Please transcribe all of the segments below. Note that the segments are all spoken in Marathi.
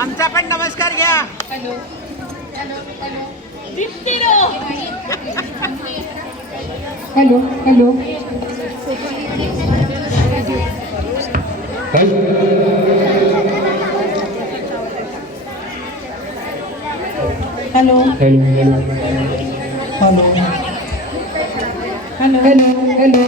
आमचा पण नमस्कार घ्या. Hello hello hello hello hello hello hello hello hello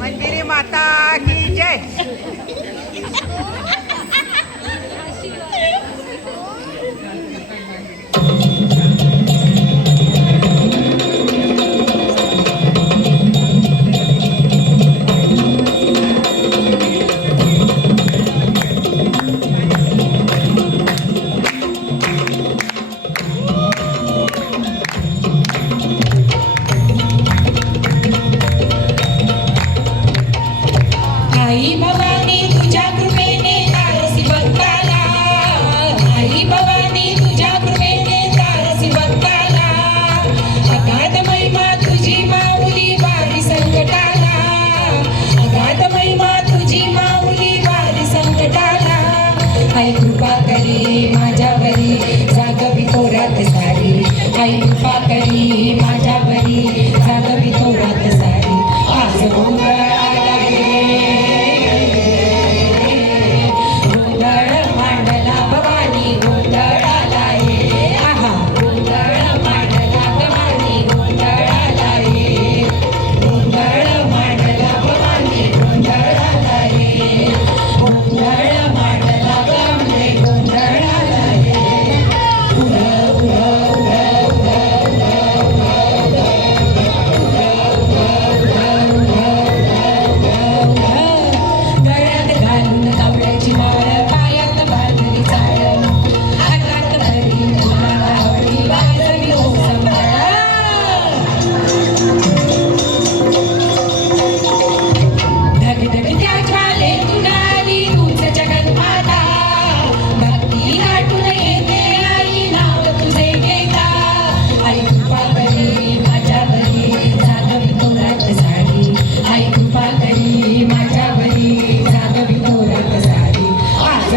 मंदिरी माता की जय. आई भवानी तुझ्या कृपेने तारसी भक्ताला, आई भवानी तुझ्या कृपेने तारसी भक्ताला, अगाध महिमा तुझी माऊली वारी संकटाला, अगाध महिमा तुझी माऊली वारी संकटाला, आई कृपा करी माझ्यावरी जागवी थोरात सारी, आई कृपा करी माझ्यावरी जागवी थोरात सारी, आज गोंधळ माझ्यावरी जागवी थोरात सारी, आज